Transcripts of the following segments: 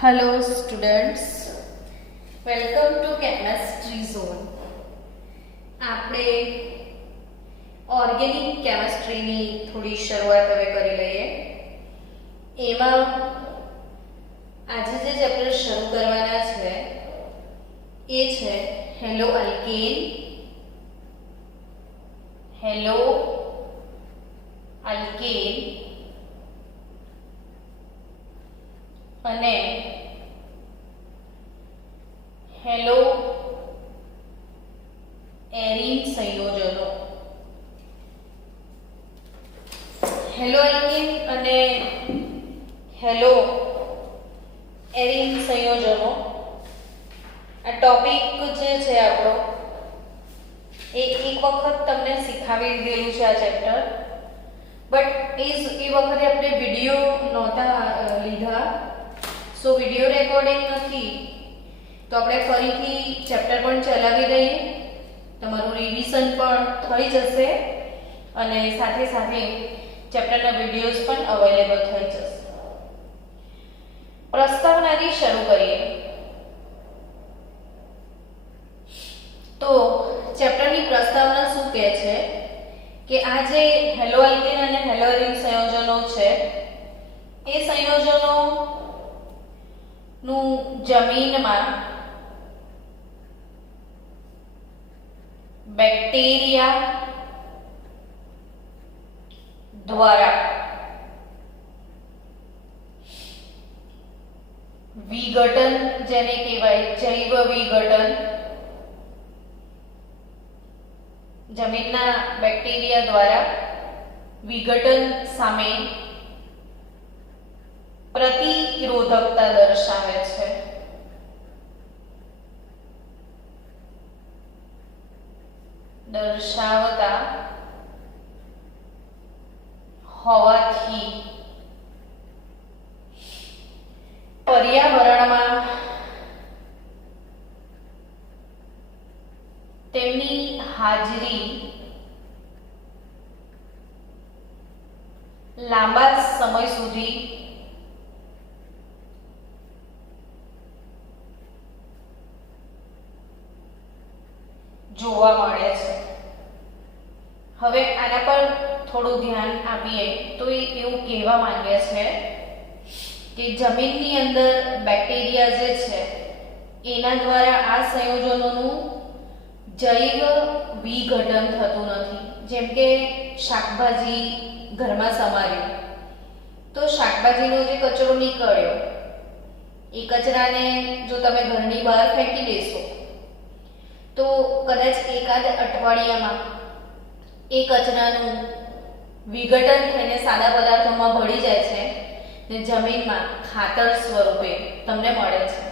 Hello students, welcome to chemistry zone. આપણે organic કેમિસ્ટ્રીની થોડી શરૂઆત હવે કરી લઈએ. એમાં આજે જે ચેપ્ટર શરૂ કરવાના છે એ છે હેલો અલ્કેન, હેલો અલ્કેન અને હેલો એરીન સંયોજનો. હેલો એલ્કેન અને હેલો એરીન સંયોજનો આ ટોપિક જે છે આપણો એ એક વખત તમને શીખવાડી દીધેલું છે આ ચેપ્ટર, બટ એ વખતે આપણે વિડીયો નહોતા લીધા, સો વિડીયો રેકોર્ડિંગ નથી તો આપણે ફરીથી ચેપ્ટર પણ ચલાવી દઈએ, તમારું રિવિઝન પણ થઈ જશે અને સાથે સાથે ચેપ્ટરના વિડીયોઝ પણ અવેલેબલ થઈ જશે. પ્રસ્તાવનાથી શરૂ કરીએ તો ચેપ્ટરની પ્રસ્તાવના શું કહે છે કે આ જે હેલો અલ્કેન અને હેલો એરીન સંયોજનો છે એ સંયોજનો નું જમીનમાં બેક્ટેરિયા દ્વારા વિઘટન, જેને કહેવાય જૈવ વિઘટન, જમીનના બેક્ટેરિયા દ્વારા વિઘટન સામે પ્રતિરોધકતા દર્શાવે છે. દર્શાવતા હોવાથી પર્યાવરણમાં તેમની હાજરી લાંબા સમય સુધી જોવા મળે છે. હવે આના પર થોડું ધ્યાન આપીએ તો એ એવું કહેવા માંગે છે કે જમીનની અંદર બેક્ટેરિયા જે છે એના દ્વારા આ સંયોજનોનું જૈવ વિઘટન થતું નથી. જેમ કે શાકભાજી ઘરમાં સમાર્યું તો શાકભાજીનો જે કચરો નીકળ્યો એ કચરાને જો તમે ઘરની બહાર ફેંકી દેશો તો કદાચ એકાદ અઠવાડિયામાં એ કચરાનું વિઘટન થઈને સાદા પદાર્થોમાં ભળી જાય છે ને જમીનમાં ખાતર સ્વરૂપે તમને મળે છે.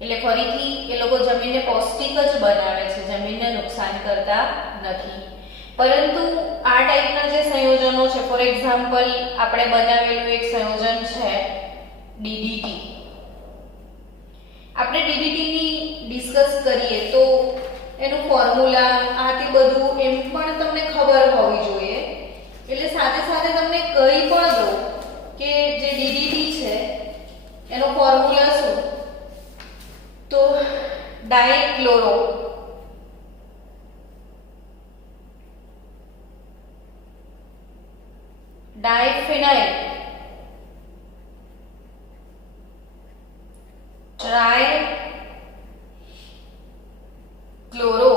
એટલે ફરીથી એ લોકો જમીનને પૌષ્ટિક જ બનાવે છે, જમીનને નુકસાન કરતા નથી. પરંતુ આ ટાઈપના જે સંયોજનો છે, ફોર એક્ઝામ્પલ આપણે બનાવેલું એક સંયોજન છે ડીડીટી. આપણે ડીડીટીની ડિસ્કસ કરીએ તો એનું ફોર્મ્યુલા આ તે બધું એમ પણ તમને ખબર હોવી જોઈએ. એટલે સાથે સાથે તમને કહી પણ દઉં કે જે ડીડીટી છે એનો ફોર્મ્યુલા શું, તો ડાયક્લોરો ડાયફિનાઇલ ટ્રાય ક્લોરો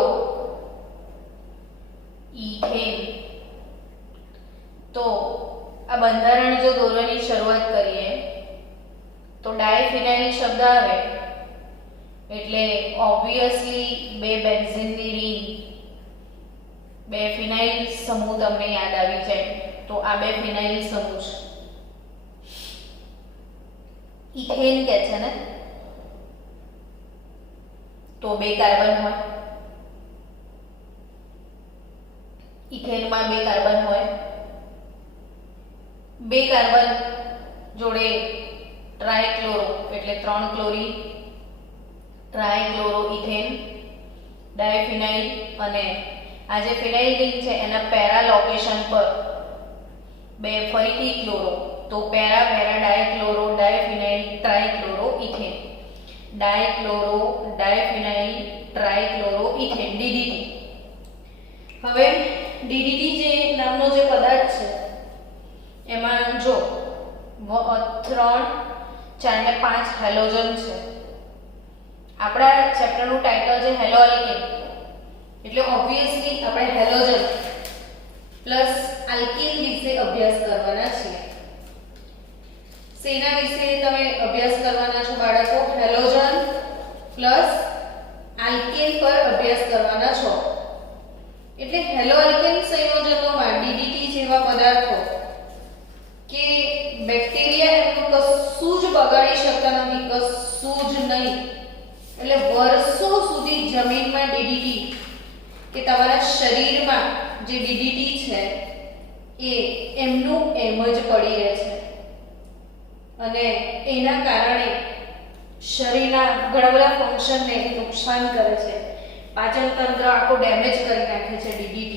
ઇથેન. તો આ બંધારણ જો દોરવાની શરૂઆત કરીએ તો ડાયફિનાઇલ શબ્દ આવે એટલે ઓબ્વિયસલી બે બેન્ઝીનની રિંગ, બે ફિનાઇલ સમૂહ તમને યાદ આવી જાય. તો આ બે ફિનાઇલ સમૂહ છે. ઇથેન કે છે ને, તો બે કાર્બન હોય, ઇથેનમાં બે કાર્બન હોય, બે કાર્બન જોડે ટ્રાયક્લોરો એટલે 3 ક્લોરીન, ટ્રાયક્લોરો ઇથેન, ડાયફિનાઇલ અને આ જે ફિનાઇલ રિંગ છે એના પેરા લોકેશન પર બે ફરીથી ક્લોરો તો para para dichloro diphenyl trichloro ethane, dichloro diphenyl trichloro ethane, DDT. હવે DDT જે નામનો જે પદાર્થ છે એમાં જો 3, 4 ને 5 હેલોજન છે. આપણા ચેપ્ટરનું ટાઇટલ છે હેલો આલ્કેન, એટલે ઓબ્વિયસલી આપણે હેલોજન પ્લસ આલ્કેન વિશે અભ્યાસ કરવાના છીએ. શેના વિશે તમે અભ્યાસ કરવાના છો બાળકો? હેલોજન પ્લસ આલ્કેન પર અભ્યાસ કરવાના છો. એટલે હેલો આલ્કેન સંયોજનોમાં DDT જેવા પદાર્થો કે બેક્ટેરિયા એનું કશું જ બગાડી શકતા નથી, કશું જ નહીં. એટલે વર્ષો સુધી જમીનમાં DDT કે તમારા શરીરમાં જે DDT છે એ એમનું એમ જ પડી રહે છે અને એના કારણે શરીરના ઘણા બધા ફંક્શનને નુકસાન કરે છે. પાચન તંત્ર આખું ડેમેજ કરી નાખે છે DDT.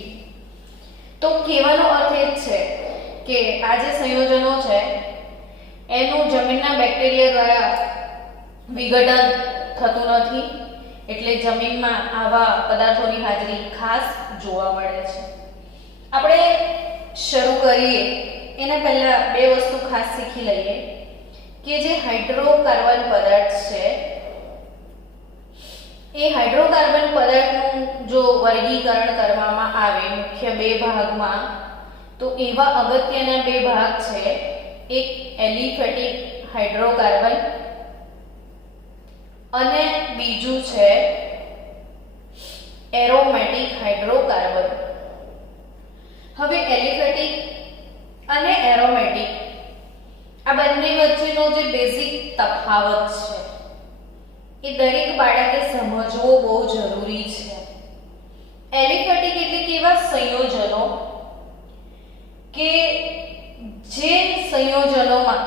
તો કહેવાનો અર્થ એ જ છે કે આ જે સંયોજનો છે એનું જમીનના બેક્ટેરિયા દ્વારા વિઘટન થતું નથી, એટલે જમીનમાં આવા પદાર્થોની હાજરી ખાસ જોવા મળે છે. આપણે શરૂ કરીએ એના પહેલા બે વસ્તુ ખાસ શીખી લઈએ કે જે હાઇડ્રોકાર્બન પદાર્થ છે એ હાઇડ્રોકાર્બન પદાર્થનું જો વર્ગીકરણ કરવામાં આવે મુખ્ય બે ભાગમાં, તો એવા અગત્યના બે ભાગ છે. એક એલિફેટિક હાઇડ્રોકાર્બન અને બીજું છે એરોમેટિક હાઇડ્રોકાર્બન. હવે એલિફેટિક અને એરોમેટિક આ બંને વચ્ચેનો જે બેઝિક તફાવત છે એ દરેક બાળકે સમજવો બહુ જરૂરી છે. એલિફેટિક એટલે કેવા સંયોજનો કે જે સંયોજનોમાં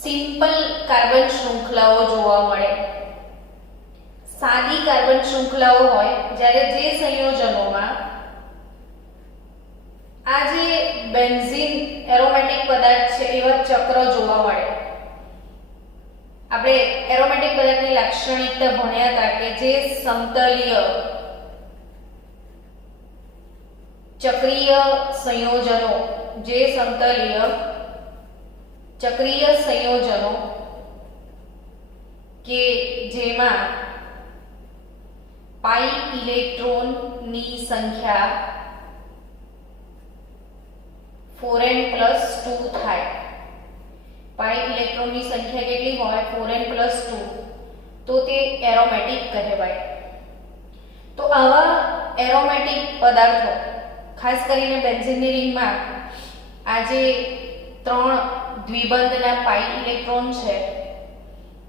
સિમ્પલ કાર્બન શૃંખલાઓ જોવા મળે, સાદી કાર્બન શૃંખલાઓ હોય, જ્યારે જે સંયોજનોમાં આ જે બેન્ઝીન એરોમેટિક પદાર્થ છે એવા ચક્ર જોવા મળે. આપણે એરોમેટિક પદાર્થની લાક્ષણિકતા ભણ્યા હતા કે જે સમતલીય ચક્રીય સંયોજનો, જે સમતલીય ચક્રીય સંયોજનો કે જેમાં પાઈ ઇલેક્ટ્રોનની સંખ્યા 4n+2 થાય. પાઈ ઇલેક્ટ્રોનની સંખ્યા કેટલી હોય? 4n+2, તો તે એરોમેટિક કહેવાય. તો આવા એરોમેટિક પદાર્થો ખાસ કરીને બેન્ઝીનની રિંગમાં આ જે 3 દ્વિબંધના પાઈ ઇલેક્ટ્રોન છે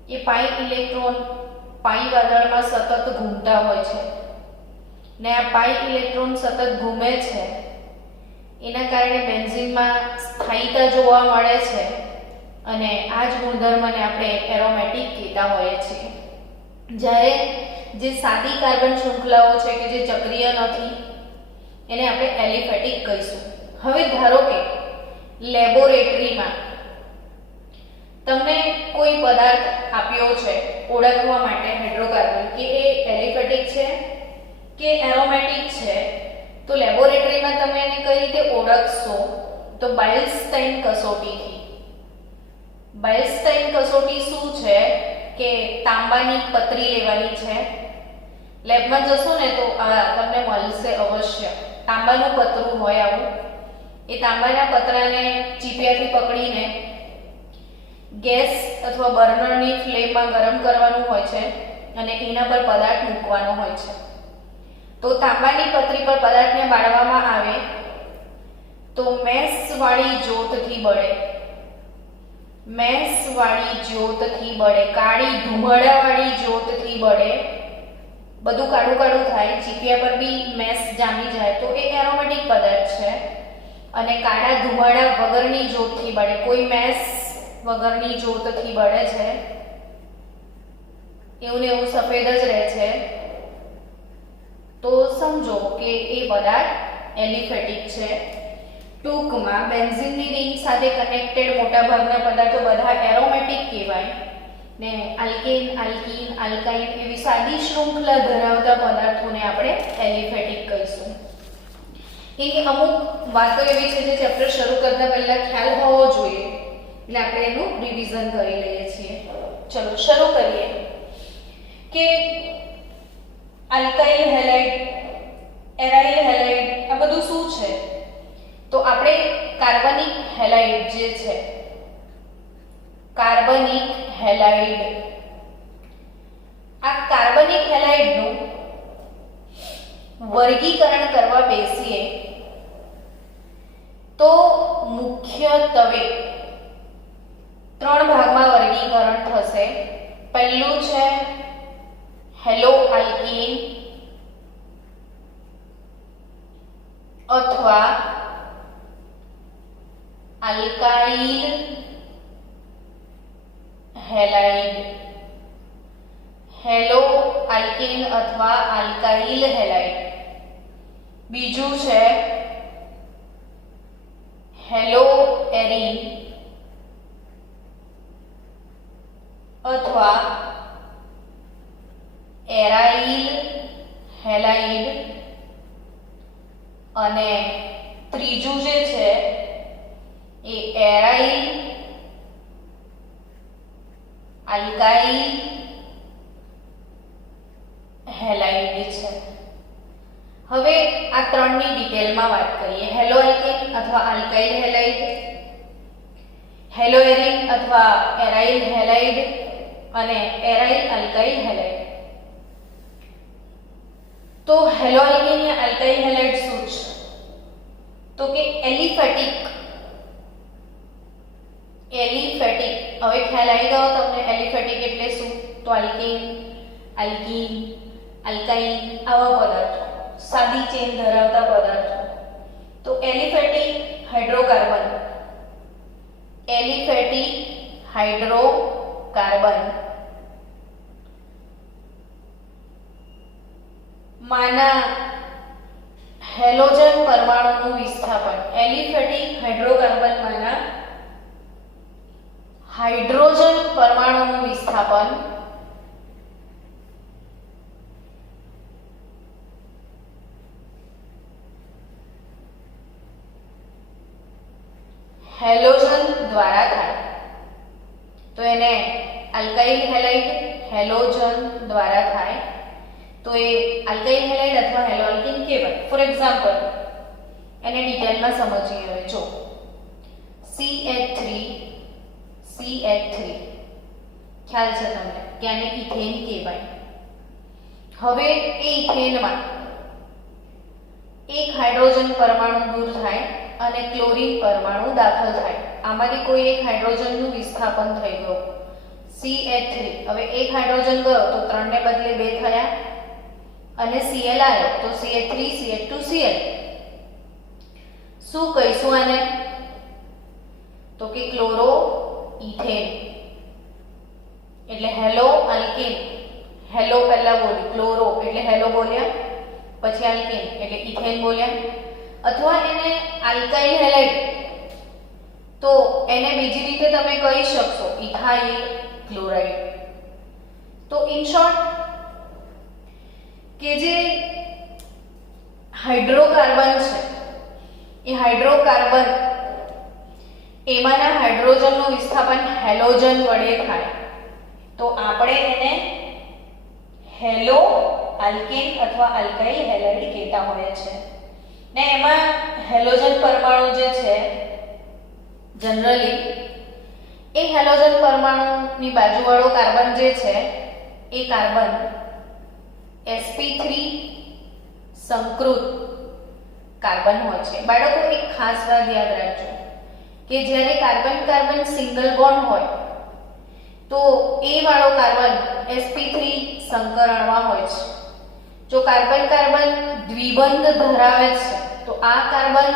એ પાઈ ઇલેક્ટ્રોન પાઈ વાદળમાં સતત ઘૂમતા હોય છે ને આ પાઈ ઇલેક્ટ્રોન સતત ઘૂમે છે એના કારણે બેન્ઝીનમાં સ્થાયીતા જોવા મળે છે અને આ જ ગુણધર્મને આપણે એરોમેટિક કહેતા હોઈએ છીએ. જ્યારે જે સાદી કાર્બન શૃંખલાઓ છે કે જે ચક્રીય નથી એને આપણે એલિફેટિક કહીશું. હવે ધારો કે લેબોરેટરીમાં તમને કોઈ પદાર્થ આપ્યો છે ઓળખવા માટે હાઇડ્રોકાર્બન કે એ એલિફેટિક છે કે એરોમેટિક છે, તો લેબોરેટરીમાં તમે એને કઈ રીતે ઓળખશો? તો બાયલ્સ્ટાઇન કસોટીથી. બાયલ્સ્ટાઇન કસોટી શું છે કે તાંબાની પતરી લેવાની છે, લેબમાં જશો ને તો આ તમને મળશે અવશ્ય. તાંબાનું પતરું હોય આવું, એ તાંબાના પતરાને ચીપિયાથી પકડીને ગેસ અથવા બર્નરની ફ્લેમમાં ગરમ કરવાનું હોય છે અને એના પર પદાર્થ મૂકવાનો હોય છે. તો તાંબાની પતરી પર પદાર્થને બાળવામાં આવે તો મેસવાળી જ્યોતથી બળે, મેસવાળી જ્યોતથી બળે, કાળી ધુમાડાવાળી જ્યોતથી બળે, બધું કાળું કાળું થાય, ચીપિયા પર બી મેસ જામી જાય, તો એ એરોમેટિક પદાર્થ છે. અને કાળા ધુમાડા વગરની જ્યોતથી બળે, કોઈ મેસ વગરની જ્યોતથી બળે છે, એવું ને એવું સફેદ જ રહે છે, તો સમજો કે એ પદાર્થ એલિફેટિક છે. ટૂંકમાં બેન્ઝીનની રિંગ સાથે કનેક્ટેડ મોટાભાગના પદાર્થો બધા એરોમેટિક કહેવાય ને આલ્કેન, આલ્કીન, આલ્કાઇન એવી સાદી શૃંખલા ધરાવતા પદાર્થોને આપણે એલિફેટિક કહીશું. એની અમુક વાતો એવી છે જે ચેપ્ટર શરૂ કરતા પહેલા ખ્યાલ હોવો જોઈએ, એટલે આપણે એનું રિવિઝન કરી લઈએ છીએ. ચલો શરૂ કરીએ કે આલ્કાઇલ હેલાઇડ, એરાઇલ હેલાઇડ આ બધું શું છે? તો આપણે કાર્બનિક હેલાઇડ જે છે, કાર્બનિક હેલાઇડ, આ કાર્બનિક હેલાઇડનું વર્ગીકરણ કરવા બેસીએ તો મુખ્યત્વે 3 ભાગમાં વર્ગીકરણ થશે. પહેલું છે હેલો આલ્કીન અથવા આલ્કાઇલ હેલાઇડ, હેલો આલ્કીન અથવા આલ્કાઇલ હેલાઇડ. બીજું છે હેલો એરીન અથવા એરાઇલ હેલાઇડ અને ત્રીજું જે છે એ એરાઇલ આલ્કાઇલ હેલાઇડ છે. હવે આ ત્રણની ડિટેલમાં વાત કરીએ. હેલો આલ્કેન અથવા આલ્કાઇલ હેલાઇડ, હેલો એરીન અથવા એરાઇલ હેલાઇડ અને એરાઇલ આલ્કાઇલ હેલાઇડ. તો હેલો આલ્કેન या આલ્કાઇલ હેલાઇડ શું છે? તો કે એલિફેટિક. એલિફેટિક હવે ખ્યાલ આવી ગયો તમને એલિફેટિક એટલે શું? તો આલ્કેન, આલ્કીન, આલ્કાઇન આવા પદાર્થો, સાદી ચેન ધરાવતા પદાર્થો. તો એલિફેટિક હાઇડ્રોકાર્બન, એલિફેટિક હાઇડ્રોકાર્બન માના હેલોજન પરમાણુનું વિસ્થાપન, એલિફેટિક હાઇડ્રોકાર્બન માના હાઇડ્રોજન પરમાણુનું વિસ્થાપન હેલોજન દ્વારા થાય. તો એને આલ્કાઇલ હેલાઇડ હેલોજન દ્વારા થાય તો એ આલ્કાઇલ હેલાઇડ અથવા હેલો આલ્કીન કહેવાય. ફોર એક્ઝામ્પલ એને ડિટેલમાં સમજીએ. હવે જો CH3 ખ્યાલ છે તમને કે આને ઇથેન કહેવાય. હવે એ ઇથેનમાં એક હાઇડ્રોજન પરમાણુ દૂર થાય અને ક્લોરીન પરમાણુ દાખલ થાય. આમાંથી કોઈ એક હાઇડ્રોજનનું વિસ્થાપન થઈ ગયું CH3. હવે એક હાઇડ્રોજન ગયો તો 3 ને બદલે 2 થયા અને Cl આવ્યો તો CH3 CH2 Cl. શું કહીશું આને? તો કે ક્લોરો ઇથેન. એટલે હેલો આલ્કીન, હેલો પહેલા બોલી, ક્લોરો એટલે હેલો બોલ્યા, પછી આલ્કીન એટલે ઇથેન બોલ્યા. અથવા એને આલ્કાઇલ હેલાઇડ તો એને બીજી રીતે તમે કહી શકશો ઇથાઇલ ક્લોરાઇડ. તો ઇન શોર્ટ કે જે હાઇડ્રોકાર્બન છે એ હાઇડ્રોકાર્બન એમાંના હાઇડ્રોજનનું વિસ્થાપન હેલોજન વડે થાય તો આપણે એને હેલો આલ્કીન અથવા આલ્કાઇલ હેલાઇડ કહેતા હોઈએ છે. ને એમાં હેલોજન પરમાણુ જે છે જનરલી એ હેલોજન પરમાણુની બાજુવાળો કાર્બન જે છે એ કાર્બન sp3 સંકૃત કાર્બન હોય છે. બાળકો એક ખાસ વાત યાદ રાખજો કે જ્યારે કાર્બન કાર્બન સિંગલ બોન્ડ હોય તો એ વાળો કાર્બન sp3 સંકરણમાં હોય છે. જો કાર્બન કાર્બન દ્વિબંધ ધરાવે છે તો આ કાર્બન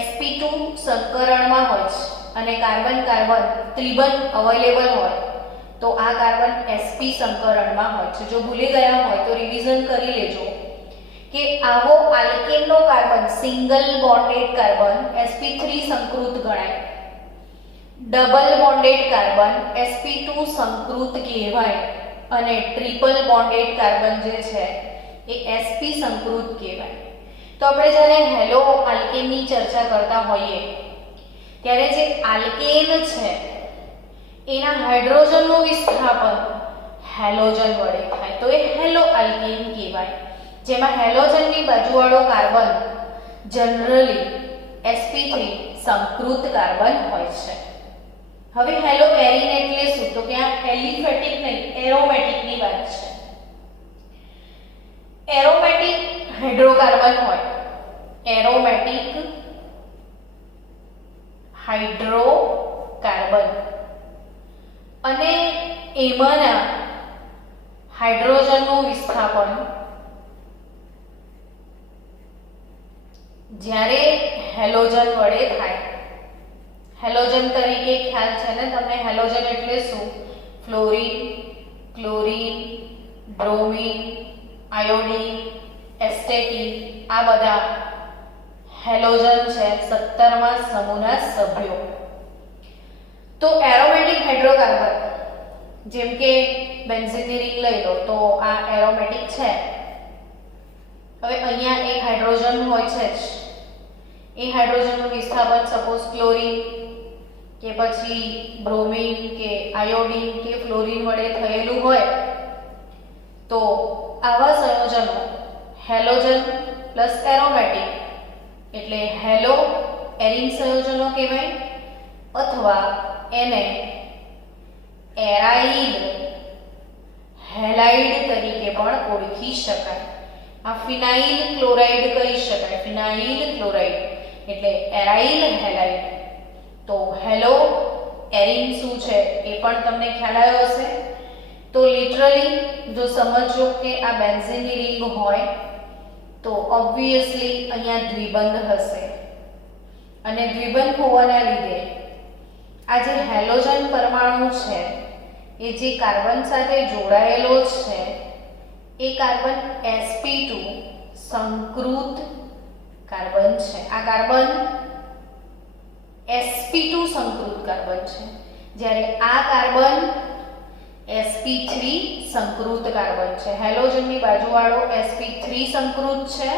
sp2 સંકરણમાં હોય છે અને કાર્બન કાર્બન ત્રિબંધ અવેલેબલ હોય તો આ કાર્બન sp સંકરણમાં હોય છે. જો ભૂલી ગયા હોય તો રિવિઝન કરી લેજો કે આવો આલ્કેનનો carbon single bonded carbon sp3 સંકૃત ગણાય, ડબલ બોન્ડેડ કાર્બન sp2 સંકૃત કહેવાય અને ટ્રિપલ બોન્ડેડ કાર્બન જે છે એ sp સંકૃત કહેવાય. તો આપણે જ્યારે હેલો આલ્કેનની ચર્ચા કરતા હોઈએ ત્યારે જે આલ્કેન છે એના હાઇડ્રોજનનું વિસ્થાપન હેલોજન વડે થાય તો એ હેલો આલ્કેન કહેવાય, જેમાં હેલોજનની બાજુવાળો કાર્બન જનરલી sp3 સંકૃત કાર્બન હોય છે. હવે હેલો એરીન એટલે શું? તો કે આ એલિફેટિક નહીં એરોમેટિકની વાત છે. એરોમેટિક હાઇડ્રોકાર્બન હોય, એરોમેટિક હાઇડ્રોકાર્બન, અને એમાંના હાઇડ્રોજનનું વિસ્થાપન જ્યારે હેલોજન વડે થાય. હેલોજન તરીકે ખ્યાલ છે ને તમને? હેલોજન એટલે શું? ફ્લોરિન, ક્લોરીન, બ્રોમિન, આયોડીન, એસ્ટેટિન, આ બધા હેલોજન છે 17મા સમૂહના સભ્યો. તો એરોમેટિક હાઇડ્રોકાર્બન જેમ કે બેન્ઝીનની રિંગ લઈ લો તો આ એરોમેટિક છે. હવે અહીંયા એક હાઇડ્રોજન હોય છે જ, એ હાઇડ્રોજનનું વિસ્થાપન સપોઝ ક્લોરીન કે પછી બ્રોમિન કે આયોડીન કે ફ્લોરિન વડે થયેલું હોય તો આવા સંયોજનો હેલોજન પ્લસ એરોમેટિક એટલે હેલો એરીન સંયોજનો કહેવાય, અથવા એને એરાઇલ હેલાઇડ તરીકે પણ ઓળખી શકાય. આ ફિનાઇલ ક્લોરાઇડ કહી શકાય, ફિનાઇલ ક્લોરાઇડ એટલે એરાઇલ હેલાઇડ. તો હેલો એરીન શું છે એ પણ તમને ખ્યાલ આવ્યો હશે. તો લિટરલી જો સમજો કે આ બેન્ઝીનની રિંગ હોય તો ઓબ્વિયસલી અહીંયા દ્વિબંધ હશે, અને દ્વિબંધ હોવાના લીધે આ જે હેલોજન પરમાણુ છે એ જે કાર્બન સાથે જોડાયેલો છે એ કાર્બન sp2 સંકૃત કાર્બન છે. આ કાર્બન sp2 સંકૃત કાર્બન છે, જ્યારે આ કાર્બન sp3 સંકૃત કાર્બન છે. હેલોજનની બાજુવાળો sp3 સંકૃત છે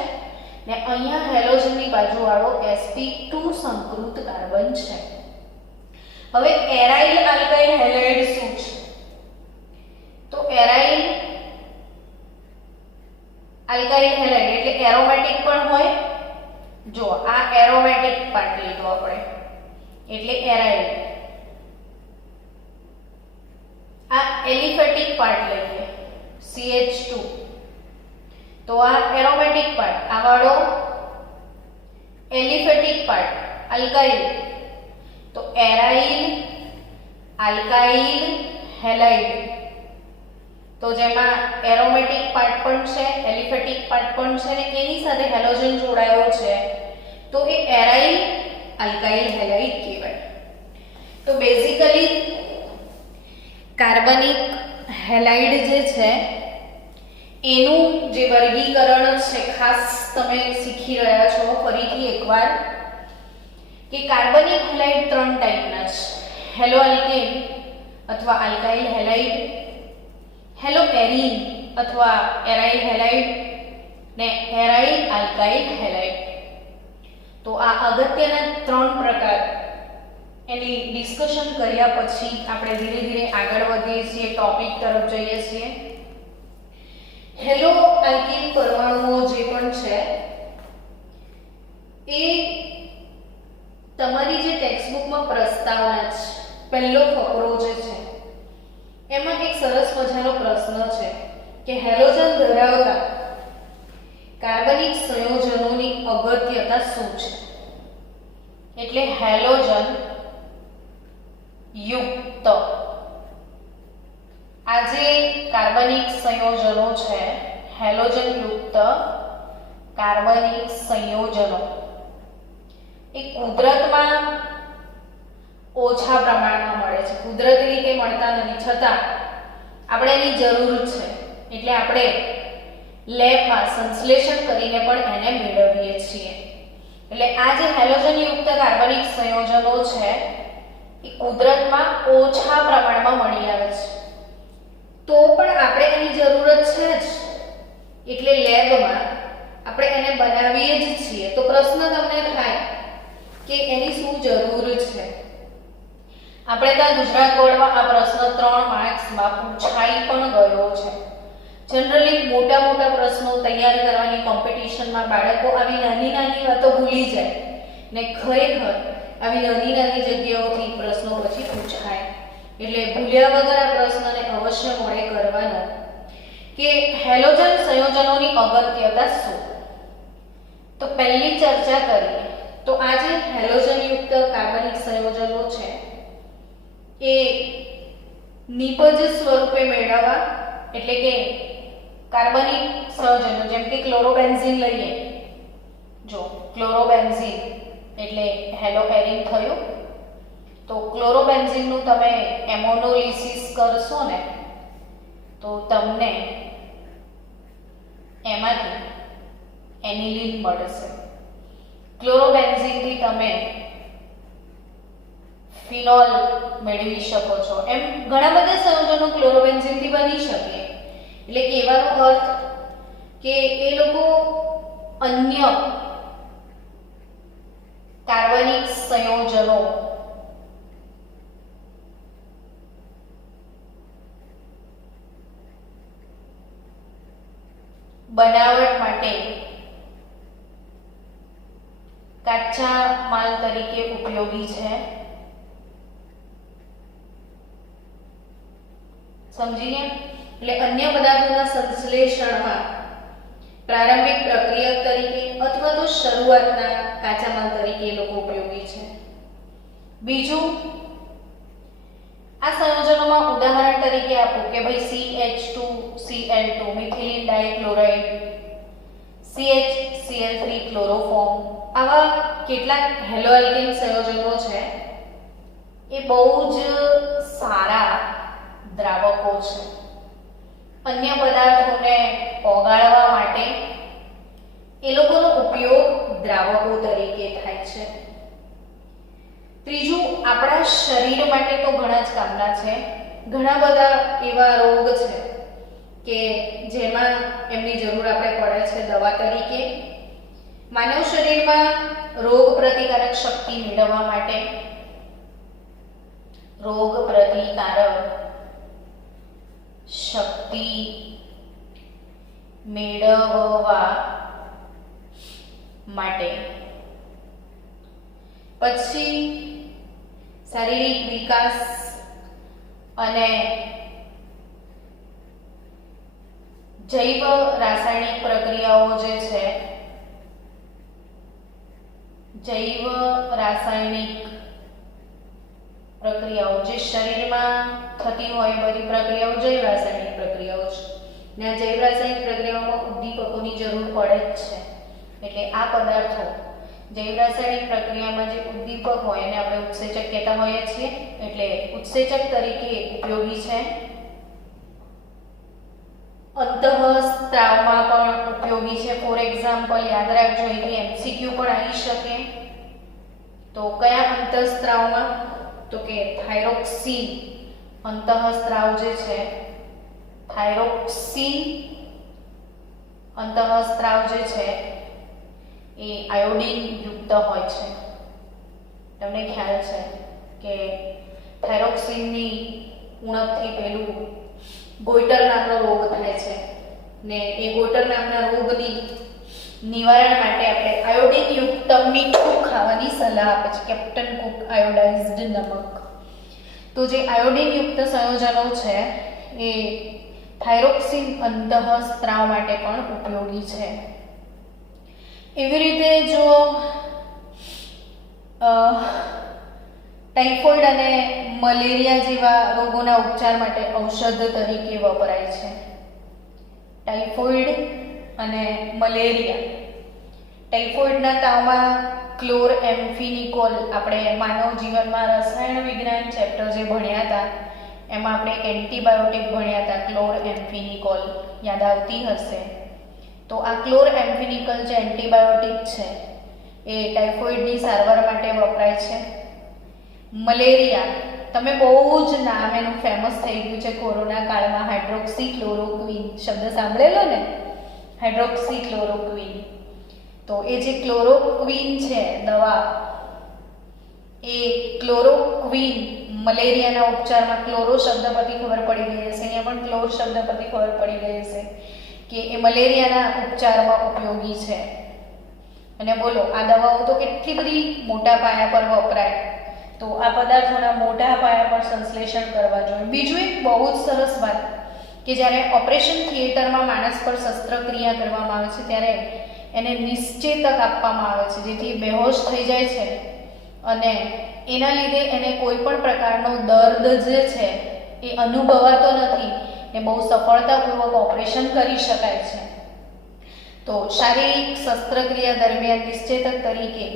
ને અહીંયા હેલોજનની બાજુવાળો sp2 સંકૃત કાર્બન છે. હવે એરાઇલ આલ્કાઇલ હેલાઇડ શું છે? તો એરાઇલ આલ્કાઇલ હેલાઇડ એટલે એરોમેટિક પણ હોય. જો આ એરોમેટિક પાર્ટ લીધો આપણે એટલે એરાઇલ. આ એલિફેટિક પાર્ટ લઈએ CH2 તો આ એરોમેટિક પાર્ટ, આ વાળો એલિફેટિક પાર્ટ આલ્કાઇલ. તો એરાઇલ આલ્કાઇલ હેલાઇડ. તો જેમાં એરોમેટિક પાર્ટ પણ છે, એલિફેટિક પાર્ટ પણ છે ને એની સાથે હેલોજન જોડાયો છે તો એ એરાઇલ આલ્કાઇલ હેલાઇડ કહેવાય. તો બેઝિકલી કાર્બનિક હેલાઇડ જે છે એનું જે વર્ગીકરણ છે ખાસ તમે શીખી રહ્યા છો ફરીથી એકવાર કે કાર્બનિક હેલાઇડ 3 ટાઈપના છે. હેલો આલ્કેન અથવા આલ્કાઇલ હેલાઇડ, હેલો એરીન અથવા એરાઇલ હેલાઇડ ને એરાઇલ આલ્કાઇલ હેલાઇડ. તો આ અગત્યના 3 પ્રકાર એની ડિસ્કશન કર્યા પછી આપણે ધીરે ધીરે આગળ વધીએ છીએ, ટોપિક તરફ જઈએ છીએ. હેલો આલ્કીન પરમાણુઓ જે પણ છે એ તમારી જે ટેક્સ્ટબુકમાં પ્રસ્તાવના છે, પહેલો ફકરો જે છે એમાં એક સરસ મજાનો પ્રશ્ન છે કે હેલોજન ધરાવતા કાર્બનિક સંયોજનોની અગત્યતા શું છે? એટલે હેલોજન યુક્ત આ જે કાર્બનિક સંયોજનો છે, હેલોજન યુક્ત કાર્બનિક સંયોજનો એ કુદરતમાં ઓછા પ્રમાણમાં મળે છે, કુદરતી રીતે મળતા નથી, છતાં આપણે એની જરૂર છે. એટલે આપણે લેબમાં સંશ્લેષણ કરીને પણ એને મેળવીએ છીએ. એટલે આ જે હેલોજન યુક્ત કાર્બનિક સંયોજનો છે એ કુદરતમાં ઓછા પ્રમાણમાં મળી આવે છે, તો પણ આપણે એની જરૂરત છે જ, એટલે લેબમાં આપણે એને બનાવીએ જ છીએ. તો પ્રશ્ન તમને થાય કે એની શું જરૂર છે? આપણે ત્યાં ગુજરાત બોર્ડમાં આ પ્રશ્ન 3 માર્ક્સમાં પૂછાઈ પણ ગયો છે. જનરલી મોટા પ્રશ્નો તૈયાર કરવાની કોમ્પિટિશનમાં બાળકો આવી નાની વાતો ભૂલી જાય ને ખરેખર આવી નાની જગ્યાઓથી પ્રશ્નો પછી પૂછાય. એટલે ભૂલ્યા વગર આ પ્રશ્નને અવશ્ય મોડે કરવાનો કે હેલોજન સંયોજનોની અગત્યતા શું. તો પહેલી ચર્ચા કરીએ તો આ જે હેલોજન યુક્ત કાર્બનિક સંયોજનો છે એ નિપજ સ્વરૂપે મેળવવા, એટલે કે કાર્બનિક સંયોજનો જેમ કે ક્લોરોબેન્ઝીન લઈએ, જો ક્લોરોબેન્ઝીન એટલે હેલોએરિન થયું, તો ક્લોરોબેન્ઝીનનું તમે એમોનોલિસિસ કરશો ને તો તમને એમાંથી એનિલિન મળશે. ક્લોરોબેન્ઝીનથી તમે ફિનોલ મેળવી શકો છો. એમ ઘણા બધા સંયોજનો ક્લોરોબેન્ઝીનથી બની શકે. એટલે કહેવાનો અર્થ કે એ લોકો અન્ય કાર્બનિક સંયોજનો બનાવટ માટે કાચા માલ તરીકે ઉપયોગી છે. સમજી ગયા? એટલે અન્ય પદાર્થોના સંશ્લેષણમાં પ્રારંભિક પ્રક્રિયક તરીકે અથવા તો શરૂઆતના કાચા માલ તરીકે એ લોકો ઉપયોગી છે. બીજું, આ સંયોજનોમાં ઉદાહરણ તરીકે આપો કે ભાઈ CH2Cl2 મિથિલિન ડાઇક્લોરાઇડ, CHCl3 ક્લોરોફોર્મ, આવા કેટલાક હેલોઆલ્કેન સંયોજનો છે એ બહુ જ સારા દ્રાવકો છે. અન્ય પદાર્થોને ઓગાળવા માટે એ લોકોનો ઉપયોગ દ્રાવકો તરીકે થાય છે. ત્રીજું, આપણા શરીર માટે તો ઘણા જ કામના છે. ઘણા બધા એવા રોગ છે કે જેમાં એમની જરૂર આપણે પડે છે દવા તરીકે. માનવ શરીરમાં રોગ પ્રતિકારક શક્તિ મેળવવા માટે પછી શારીરિક વિકાસ અને જૈવ રાસાયણિક પ્રક્રિયાઓ જે છે, જૈવ રાસાયણિક પ્રક્રિયાઓ જે શરીરમાં થતી હોય બધી પ્રક્રિયાઓ જૈવ રાસાયણિક પ્રક્રિયાઓ છે. ને આ જૈવ રાસાયણિક પ્રક્રિયાઓમાં ઉદ્દીપકોની જરૂર પડે જ છે. એટલે આ પદાર્થો જૈવ રાસાયણિક પ્રક્રિયામાં જે ઉદ્દીપક હોય એને આપણે ઉત્સેચક કહેતા હોઈએ છીએ. એટલે ઉત્સેચક તરીકે ઉપયોગી છે. અંતઃસ્ત્રાવમાં પણ ઉપયોગી છે. ફોર એક્ઝામ્પલ યાદ રાખજો, એની એમસીક્યુ પણ આવી શકે. તો કયા અંતઃસ્ત્રાવમાં? તો કે થાઇરોક્સિન અંતઃસ્ત્રાવ જે છે, થાઇરોક્સિન અંતઃસ્ત્રાવ જે છે એ આયોડિન યુક્ત હોય છે. તમને ખ્યાલ છે કે થાઇરોક્સિનની ઉણપથી પેલું ગોઈટર નામનો રોગ થાય છે ને એ ગોઈટર નામના રોગની નિવારણ માટે આપણે આયોડિન યુક્ત મીઠું ખાવાની સલાહ આપે છે, કેપ્ટન કુક આયોડાઇઝ્ડ નમક. તો જે આયોડિન યુક્ત સંયોજનો છે એ થાઇરોક્સિન અંતઃસ્ત્રાવ માટે પણ ઉપયોગી છે. એવી રીતે જો ટાઇફોઇડ અને મલેરિયા જેવા રોગોના ઉપચાર માટે ઔષધ તરીકે વપરાય છે. ટાઇફોઇડ અને મલેરિયા. ટાઇફોઇડના તાવમાં ક્લોરએમ્ફિનિકોલ, આપણે માનવ જીવનમાં રસાયણ વિજ્ઞાન ચેપ્ટર જે ભણ્યા હતા એમાં આપણે એન્ટીબાયોટિક ભણ્યા હતા, ક્લોરએમ્ફિનિકોલ યાદ આવતી હશે. તો આ ક્લોરએમ્ફેનિકલ જે એન્ટીબાયોટિક છે એ ટાઇફોઇડની સારવાર માટે વપરાય છે. મલેરિયા, તમે બહુ જ નામ એનું ફેમસ થઈ ગયું છે કોરોના કાળમાં, હાઇડ્રોક્સીક્લોરોક્વિન શબ્દ સાંભળેલો ને, હાઇડ્રોક્સીક્લોરોક્વિન. તો એ જે ક્લોરોક્વિન છે દવા, એ ક્લોરોક્વિન મલેરિયાના ઉપચારમાં, ક્લોરો શબ્દ પરથી ખબર પડી ગઈ હશે, અહીંયા પણ ક્લોર શબ્દ પરથી ખબર પડી ગઈ હશે કે એ મલેરિયાના ઉપચારમાં ઉપયોગી છે. અને બોલો આ દવાઓ તો કેટલી બધી મોટા પાયા પર વપરાય, તો આ પદાર્થોના મોટા પાયા પર સંશ્લેષણ કરવા જોઈએ. બીજું એક બહુ જ સરસ વાત કે જ્યારે ઓપરેશન થિયેટરમાં માણસ પર શસ્ત્રક્રિયા કરવામાં આવે છે ત્યારે એને નિશ્ચેતક આપવામાં આવે છે, જેથી બેહોશ થઈ જાય છે અને એના લીધે એને કોઈ પણ પ્રકારનો દર્દ જે છે એ અનુભવાતો નથી ને બહુ સફળતાપૂર્વક ઓપરેશન કરી શકાય છે. તો શારીરિક શસ્ત્રક્રિયા દરમિયાન નિશ્ચેતક તરીકે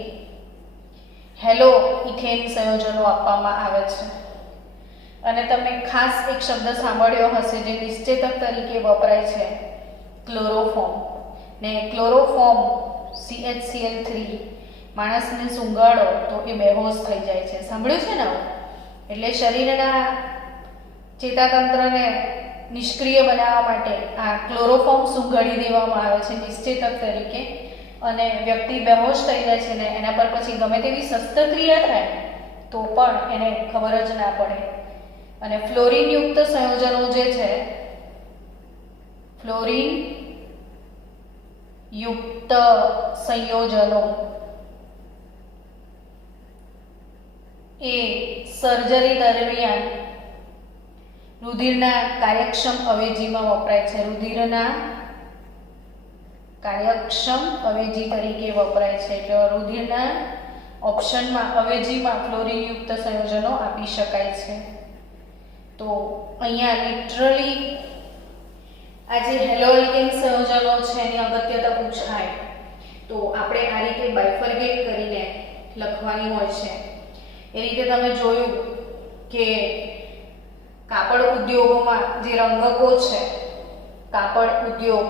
હેલો ઇથેન સંયોજનો આપવામાં આવે છે. અને તમે ખાસ એક શબ્દ સાંભળ્યો હશે જે નિશ્ચેતક તરીકે વપરાય છે, ક્લોરોફોર્મ. ને ક્લોરોફોર્મ CHCl3 માણસને સૂંઘાડો તો એ બેહોશ થઈ જાય છે. સાંભળ્યું છે ને? એટલે શરીરના ચેતાતંત્રને નિષ્ક્રિય બનાવવા માટે આ ક્લોરોફોર્મ સૂંઘાડી દેવામાં આવે છે નિશ્ચેતક તરીકે, અને વ્યક્તિ બેહોશ થઈ જાય છે ને એના પર પછી ગમે તેવી શસ્ત્રક્રિયા થાય તો પણ એને ખબર જ ના પડે. અને ફ્લોરિનયુક્ત સંયોજનો જે છે, ફ્લોરિન યુક્ત સંયોજનો એ સર્જરી દરમિયાન રુધિરના કાર્યક્ષમ અવેજીમાં વપરાય છે. રુધિરના કાર્યક્ષમ અવેજી તરીકે વપરાય છે. એટલે રુધિરના ઓપ્શનમાં અવેજીમાં ફ્લોરિનયુક્ત સંયોજનો આપી શકાય છે. તો અહીંયા લિટરલી આ જે હેલોઅલ્કેન સંયોજનો છે એની અગત્યતા પૂછાય તો આપણે આ રીતે બાયફર્ગેટ કરીને લખવાની હોય છે. એ રીતે તમે જોયું કે કાપડ ઉદ્યોગોમાં જે રંગકો છે, કાપડ ઉદ્યોગ,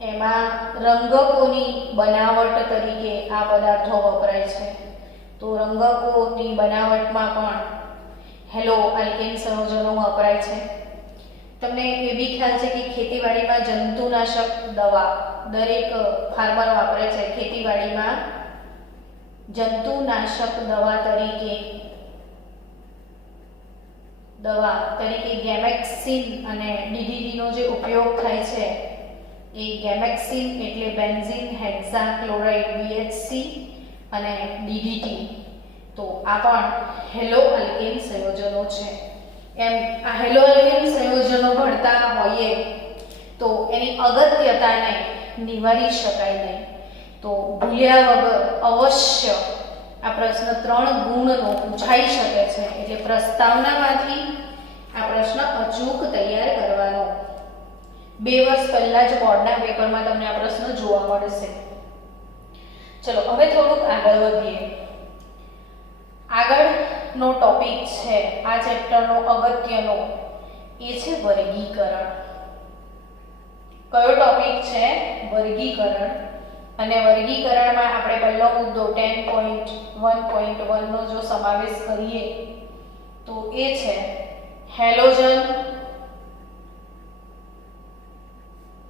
એમાં રંગકોની બનાવટ તરીકે આ પદાર્થો વપરાય છે. તો રંગકોની બનાવટમાં પણ હેલો આલ્કેન સંયોજનો વપરાય છે. તમને એ બી ખ્યાલ છે કે ખેતીવાડીમાં જંતુનાશક દવા દરેક ફાર્મર વાપરે છે. ખેતીવાડીમાં જંતુનાશક દવા તરીકે ગેમેક્સિન અને ડીડીટીનો જે ઉપયોગ થાય છે એ ગેમેક્સિન એટલે બેન્ઝીન હેક્સાક્લોરાઇડ BHC અને ડીડીટી. તો આ પણ હેલો આલ્કેન સંયોજનો છે. એમ આ હેલો આલ્કેન સંયોજનો ભણતા હોઈએ તો એની અગત્યતાને નિવારી શકાય નહીં. તો ભૂલ્યા વગર અવશ્ય આ પ્રશ્ન 3 ગુણનો પૂછાઈ શકે છે. એટલે પ્રસ્તાવનામાંથી આ પ્રશ્ન અચૂક તૈયાર કરવાનો. 2 વર્ષ પહેલા જ બોર્ડના પેપરમાં તમને આ પ્રશ્ન જોવા મળશે. ચલો હવે થોડુંક આગળ વધીએ. આગળનો ટોપિક છે આ ચેપ્ટરનો અગત્યનો, એ છે વર્ગીકરણ. કયો ટોપિક છે? વર્ગીકરણ. અને વર્ગીકરણમાં આપણે પહેલો મુદ્દો 10.1.1 નો જો સમાવેશ કરીએ તો એ છે હેલોજન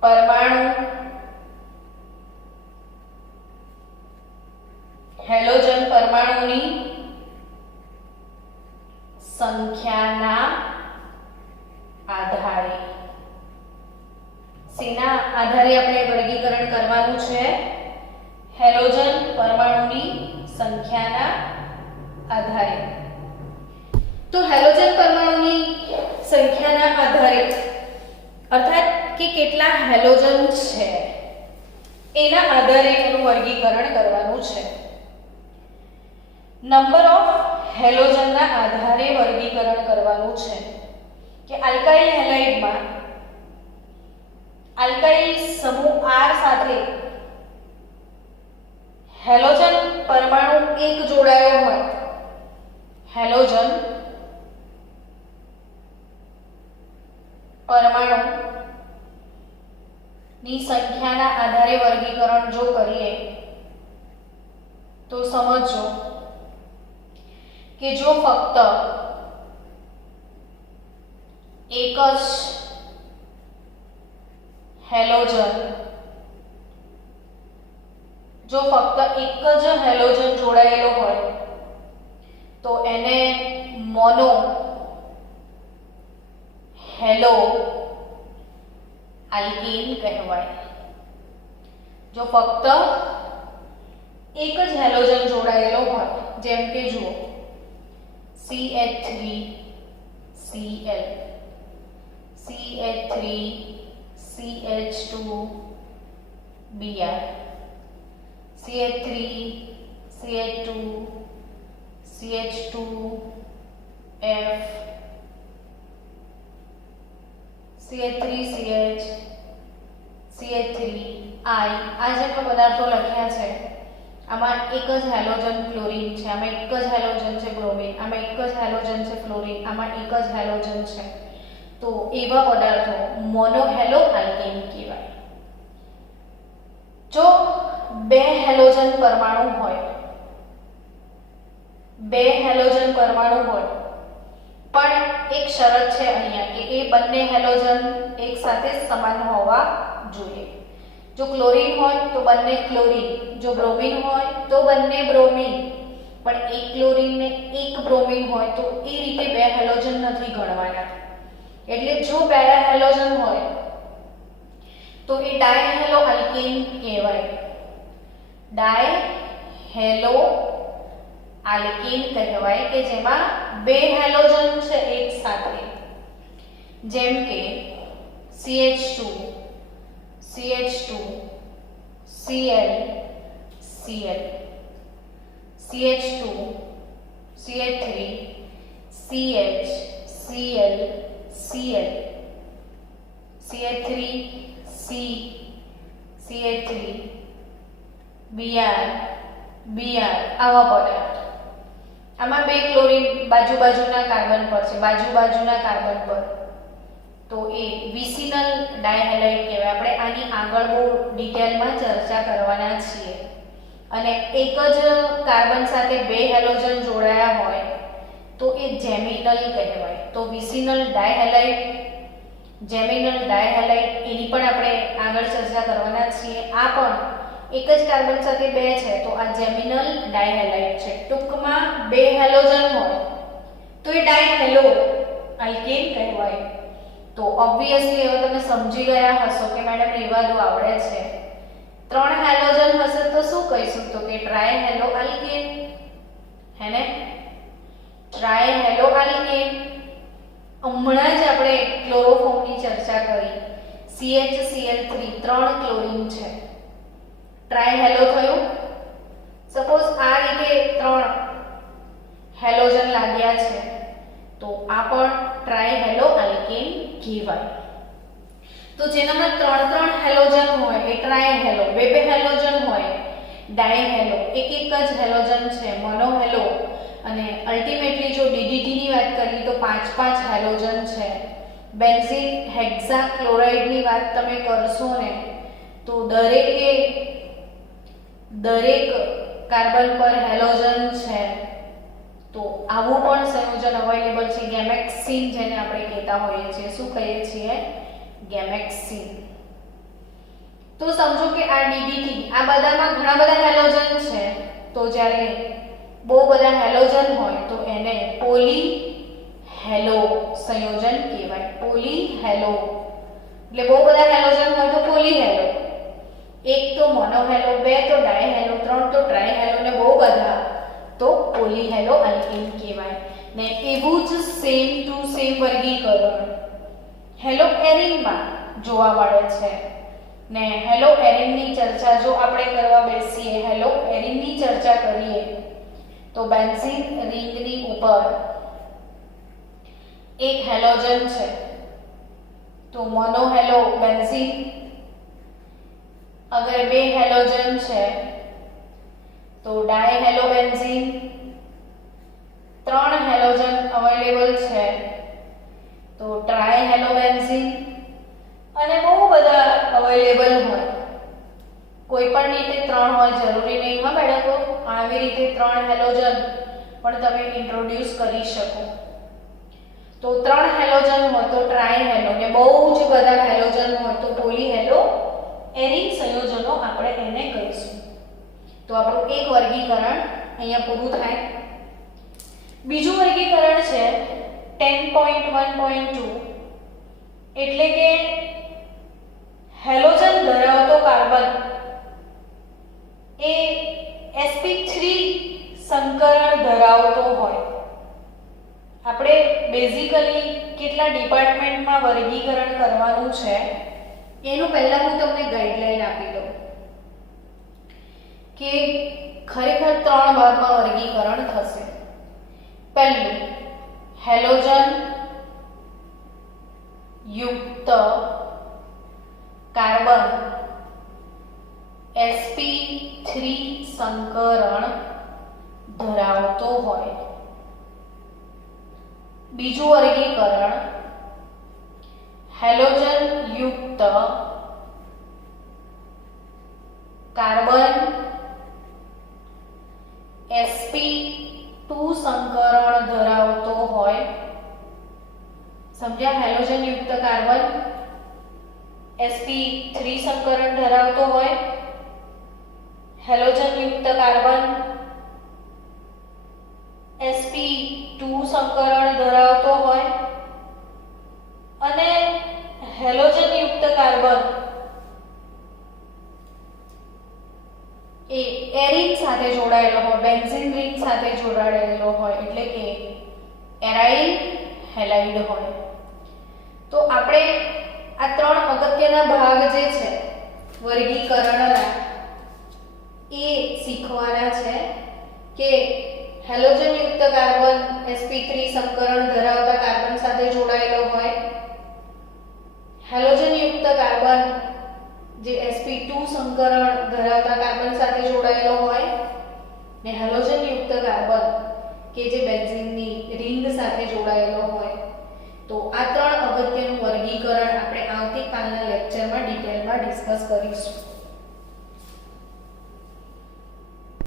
પરમાણુ, હેલોજન પરમાણુની સંખ્યાના આધારે. શેના આધારે આપણે વર્ગીકરણ કરવાનું છે? હેલોજન પરમાણુની સંખ્યાના આધારે. તો હેલોજન પરમાણુની સંખ્યાના આધારે અર્થાત કે કેટલા હેલોજન છે એના આધારે એનું વર્ગીકરણ કરવાનું છે. નંબર ઓફ હેલોજનના આધારે વર્ગીકરણ કરવાનું છે કે આલ્કાઇલ હેલાઇડમાં આલ્કાઇલ સમૂહ R સાથે હેલોજન પરમાણુ 1 જોડાયો હોય, હેલોજન પરમાણુ 1 ની સંખ્યાના આધારે વર્ગીકરણ જો કરીએ તો સમજો કે જો ફક્ત એક જ હેલોજન જોડાયેલો હોય તો એને મોનો હેલો આલ્કેન કહેવાય. જો ફક્ત એક જ હેલોજન જોડાયેલો હોય, જેમ કે જુઓ CH3Cl, CH3CH2Br, CH3CH2CH2F, CH3CH, CH3I, આ જે પદાર્થો લખ્યા છે આમાં એક જ હેલોજન ક્લોરીન છે, આમાં એક જ હેલોજન છે બ્રોમિન, આમાં એક જ હેલોજન છે ફ્લોરિન, આમાં એક જ હેલોજન છે. તો એવા પદાર્થો મોનોહેલો આલ્કેન કહેવાય. જો બે હેલોજન પરમાણુ હોય પણ એક શરત છે અહીંયા કે એ બંને હેલોજન એક સાથે સમાન હોવા જોઈએ. જો ક્લોરીન હોય તો બંને ક્લોરીન, જો બ્રોમિન હોય તો બંને બ્રોમિન, પણ એક ક્લોરીન ને એક બ્રોમિન હોય તો એ રીતે બે હેલોજન નથી ગણવાના. એટલે જો બે હેલોજન હોય તો એ ડાયહેલો આલ્કેન કહેવાય. ડાયહેલો આલ્કેન કહેવાય કે જેમાં બે હેલોજન છે એક સાથે, જેમ કે CH2 CH2 Cl Cl, CH2 CH3 CH Cl Cl, CH3 C CH3 Br Br, આવા પદાર્થ. આમાં બે ક્લોરીન બાજુના કાર્બન પર, તો એ વિસિનલ ડાયહેલાઇડ કહેવાય. આપણે આની આગળ બહુ ડિટેલમાં ચર્ચા કરવાના છીએ. અને એક જ કાર્બન સાથે બે હેલોજન જોડાયા હોય તો એ જેમિનલ કહેવાય. તો વિસિનલ ડાયહેલાઇડ, જેમિનલ ડાયહેલાઇડ, એની પણ આપણે આગળ ચર્ચા કરવાના છીએ. આ પણ એક જ કાર્બન સાથે બે છે તો આ જેમિનલ ડાયહેલાઇડ છે. ટૂંકમાં બે હેલોજન હોય તો એ ડાયહેલો આલ્કેન કહેવાય. તો ઓબ્વિયસલી હવે તમે સમજી ગયા હશો કે મેડમ રેવાદો આવડે છે. ત્રણ હેલોજન હશે તો શું કહીશું? તો કે ટ્રાયહેલો આલ્કેન, હે ને? ટ્રાયહેલો આલ્કેન. હમણાં જ આપણે ક્લોરોફોર્મની ચર્ચા કરી. CHCl3 ત્રણ ક્લોરીન છે, ટ્રાયહેલો થયું. સપોઝ આ રીતે ત્રણ હેલોજન લાગ્યા છે તો આ પણ ટ્રાયહેલો આલ્કેન કહેવાય. તો જેનામાં ત્રણ હેલોજન હોય એ ટ્રાયહેલો, બે હેલોજન હોય ડાયહેલો, એક જ હેલોજન છે મોનોહેલો. અને અલ્ટિમેટલી જો DDT ની વાત કરીએ તો 5 હેલોજન છે. બેન્ઝીન હેક્સાક્લોરાઇડની વાત તમે કરશો ને તો દરેક કાર્બન પર હેલોજન છે. તો આવું પણ સંયોજન અવેલેબલ છે, ગેમેક્સિન જેને આપણે કહેતા હોઈએ છીએ. શું કહીએ છીએ? ગેમેક્સિન. તો સમજો કે આ DDT, આ બધામાં ઘણા બધા હેલોજન છે. તો જ્યારે બહુ બધા હેલોજન હોય તો એને પોલીહેલો સંયોજન કહેવાય. પોલીહેલો એટલે બહુ બધા હેલોજન હોય તો પોલીહેલો. એક તો મોનોહેલો, બે તો ડાયહેલો, ત્રણ તો ટ્રાયહેલો ને બહુ બધા તો પોલીહેલો આલ્કેન કહેવાય. ને એવું જ સેમ ટુ સેમ વર્ગીકરણ હેલો એરિનમાં જોવા મળે છે. ને હેલો એરિનની ચર્ચા જો આપણે કરવા બેસીએ, હેલો એરિનની ચર્ચા કરીએ તો બેન્ઝીન રિંગની ઉપર એક હેલોજન છે તો મોનોહેલો બેન્ઝીન. અગર બે હેલોજન છે તો ડાયહેલો બેન્ઝીન. ત્રણ હેલોજન અવેલેબલ છે તો ટ્રાયહેલો બેન્ઝીન. અને બહુ બધા અવેલેબલ તમે ઇન્ટ્રોડ્યુસ કરી શકો. તો 3 હેલોજન હોય તો ટ્રાયહેલો ને બહુ જ બધા હેલોજન હોય તો પોલીહેલો એરિક સંયોજનો આપણે એને કહીશું. તો આપણું એક વર્ગીકરણ અહીંયા પૂરું થાય. બીજું વર્ગીકરણ છે 10.1.2 એટલે કે હેલોજન ધરાવતો કાર્બન એ sp3 સંકરણ ધરાવતો હોય. આપણે બેઝિકલી કેટલા ડિપાર્ટમેન્ટમાં વર્ગીકરણ કરવાનું છે એનું પહેલા હું તમને ગાઈડલાઈન આપી દઉં કે ખરેખર 3 ભાગમાં વર્ગીકરણ થશે. પહેલું હેલોજન યુક્ત કાર્બન sp3 સંકરણ ધરાવતો હોય. બીજું વર્ગીકરણ હેલોજન યુક્ત કાર્બન sp2 સંકરણ ધરાવતો હોય. સમજ્યા? હેલોજન યુક્ત કાર્બન sp3 સંકરણ ધરાવતો હોય, હેલોજન યુક્ત કાર્બન sp2 સંકરણ ધરાવતો હોય અને હેલોજન યુક્ત કાર્બન એ એરિન સાથે જોડાયેલો હોય, બેન્ઝીન રિંગ સાથે જોડાયેલો હોય એટલે કે એરાઇલ હેલાઇડ હોય. તો આપણે આ 3 અગત્યના ભાગ જે છે વર્ગીકરણના એ શીખવાના છે કે હેલોજન યુક્ત કાર્બન sp3 સંકરણ ધરાવતા કાર્બન સાથે જોડાયેલો હોય, હેલોજન યુક્ત કાર્બન જે sp2 સંકરણ ધરાવતા કાર્બન સાથે જોડાયેલો હોય ને હેલોજન યુક્ત કાર્બન કે જે બેન્ઝીનની રિંગ સાથે જોડાયેલો હોય. તો આ 3 અગત્યનું વર્ગીકરણ આપણે આવતીકાલના લેક્ચરમાં ડિટેલમાં ડિસ્કસ કરીશું.